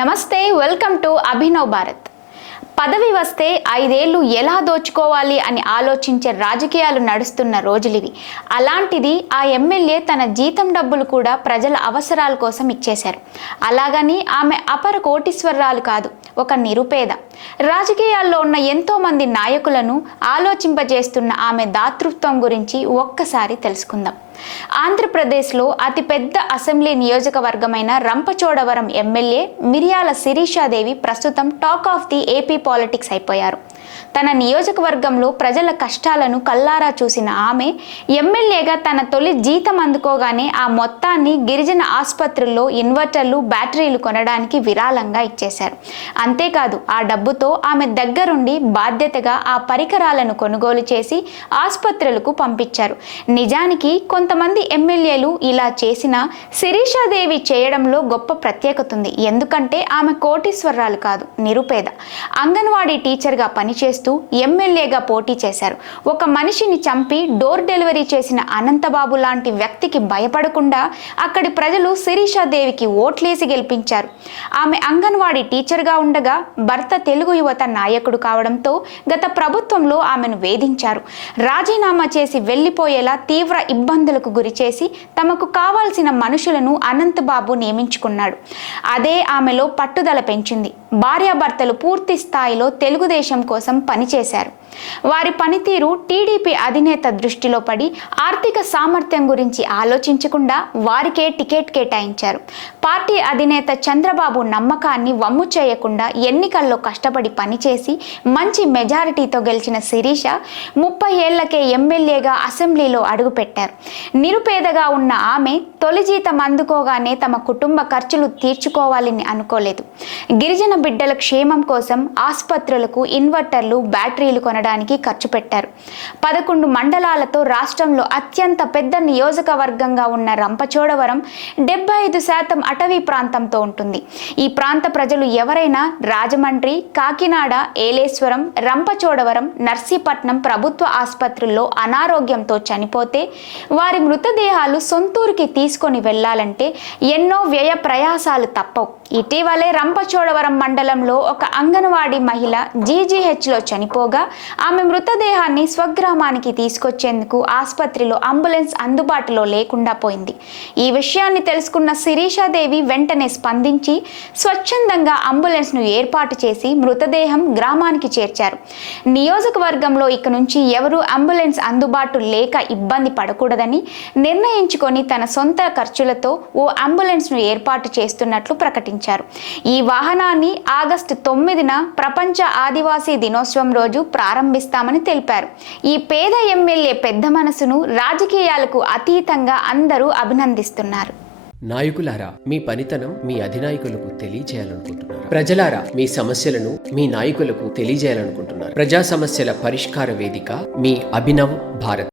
నమస్తే, welcome to Abhinav Bharat. పదవి వస్తే 5 ఏళ్ళు ఎలా దోచుకోవాలి అని ఆలోచించే రాజకీయాలు నడుస్తున్న రోజులివి. అలాంటిది ఆ ఎమ్మెల్యే తన జీతం డబ్బులు కూడా ప్రజల అవసరాల కోసం ఇచ్చేశారు. అలాగని ఆమె అపర కోటీశ్వరరాలు కాదు, ఒక నిరుపేద. రాజకీయాల్లో ఉన్న ఎంతో మంది నాయకులను ఆలోచింపజేస్తున్న ఆమె దాతృత్వం గురించి ఒక్కసారి తెలుసుకుందాం. ఆంధ్రప్రదేశ్లో అతిపెద్ద అసెంబ్లీ నియోజకవర్గమైన రంపచోడవరం ఎమ్మెల్యే మిర్యాల శిరీషాదేవి ప్రస్తుతం talk of the AP politics అయిపోయారు. తన నియోజకవర్గంలో ప్రజల కష్టాలను కల్లారా చూసిన ఆమె ఎమ్మెల్యేగా తన తొలి జీతం అందుకోగానే ఆ మొత్తాన్ని గిరిజన ఆసుపత్రుల్లో ఇన్వర్టర్లు, బ్యాటరీలు కొనడానికి విరాళంగా ఇచ్చేశారు. అంతేకాదు, ఆ డబ్బుతో ఆమె దగ్గరుండి బాధ్యతగా ఆ పరికరాలను కొనుగోలు చేసి ఆసుపత్రులకు పంపించారు. నిజానికి కొంతమంది ఎమ్మెల్యేలు ఇలా చేసినా శిరీషాదేవి చేయడంలో గొప్ప ప్రత్యేకత ఉంది. ఎందుకంటే ఆమె కోటీశ్వరరాలు కాదు, నిరుపేద. అంగన్వాడీ టీచర్గా పనిచేస్తూ ఎమ్మెల్యేగా పోటీ చేశారు. ఒక మనిషిని చంపి డోర్ డెలివరీ చేసిన అనంతబాబు లాంటి వ్యక్తికి భయపడకుండా అక్కడి ప్రజలు శిరీషాదేవికి ఓట్లేసి గెలిపించారు. ఆమె అంగన్వాడీ టీచర్గా ఉండగా భర్త తెలుగు యువత నాయకుడు కావడంతో గత ప్రభుత్వంలో ఆమెను వేధించారు. రాజీనామా చేసి వెళ్లిపోయేలా తీవ్ర ఇబ్బందులకు గురిచేసి తమకు కావాల్సిన మనుషులను అనంతబాబు నియమించుకున్నాడు. అదే ఆమెలో పట్టుదల పెంచింది. భార్యాభర్తలు పూర్తి స్థాయిలో తెలుగుదేశం కోసం పనిచేశారు. వారి పనితీరు టీడీపీ అధినేత దృష్టిలో పడి ఆర్థిక సామర్థ్యం గురించి ఆలోచించకుండా వారికే టికెట్ కేటాయించారు. పార్టీ అధినేత చంద్రబాబు నమ్మకాన్ని వమ్ము చేయకుండా ఎన్నికల్లో కష్టపడి పనిచేసి మంచి మెజారిటీతో గెలిచిన శిరీష 30 ఏళ్లకే ఎమ్మెల్యేగా అసెంబ్లీలో అడుగుపెట్టారు. నిరుపేదగా ఉన్న ఆమె తొలి జీతం అందుకోగానే తమ కుటుంబ ఖర్చులు తీర్చుకోవాలని అనుకోలేదు. గిరిజన బిడ్డల క్షేమం కోసం ఆసుపత్రులకు ఇన్వర్టర్లు, బ్యాటరీలు కొనడానికి ఖర్చు పెట్టారు. 11 మండలాలతో రాష్ట్రంలో అత్యంత పెద్ద నియోజకవర్గంగా ఉన్న రంపచోడవరం 75% అటవీ ప్రాంతంతో ఉంటుంది. ఈ ప్రాంత ప్రజలు ఎవరైనా రాజమండ్రి, కాకినాడ, ఏలేశ్వరం, రంపచోడవరం, నర్సీపట్నం ప్రభుత్వ ఆసుపత్రుల్లో అనారోగ్యంతో చనిపోతే వారి మృతదేహాలు సొంతూరుకి తీసుకొని వెళ్లాలంటే ఎన్నో వ్యయ ప్రయాసాలు తప్పవు. ఇటీవలే రంపచోడవరం మండలంలో ఒక అంగన్వాడీ మహిళ జీజీహెచ్లో చనిపోగా ఆమె మృతదేహాన్ని స్వగ్రామానికి తీసుకొచ్చేందుకు ఆసుపత్రిలో అంబులెన్స్ అందుబాటులో లేకుండా పోయింది. ఈ విషయాన్ని తెలుసుకున్న శిరీషాదేవి వెంటనే స్పందించి స్వచ్ఛందంగా అంబులెన్స్ను ఏర్పాటు చేసి మృతదేహం గ్రామానికి చేర్చారు. నియోజకవర్గంలో ఇక నుంచి ఎవరూ అంబులెన్స్ అందుబాటు లేక ఇబ్బంది పడకూడదని నిర్ణయించుకొని తన సొంత ఖర్చులతో ఓ అంబులెన్స్ను ఏర్పాటు చేస్తున్నట్లు ప్రకటించారు. ఈ వాహనాన్ని ఆగస్టు 9న ప్రపంచ ఆదివాసీ దినోత్సవం రోజు ప్రారంభిస్తామని తెలిపారు. ఈ పేద ఎమ్మెల్యే పెద్ద మనసును రాజకీయాలకు అతీతంగా అందరూ అభినందిస్తున్నారు. నాయకులారా, మీ పనితనం మీ అధినాయకులకు తెలియజేయాలనుకుంటున్నారు. ప్రజలారా, మీ సమస్యలను మీ నాయకులకు తెలియజేయాలనుకుంటున్నారు. ప్రజా సమస్యల పరిష్కార వేదిక మీ అభినవ్ భారత్.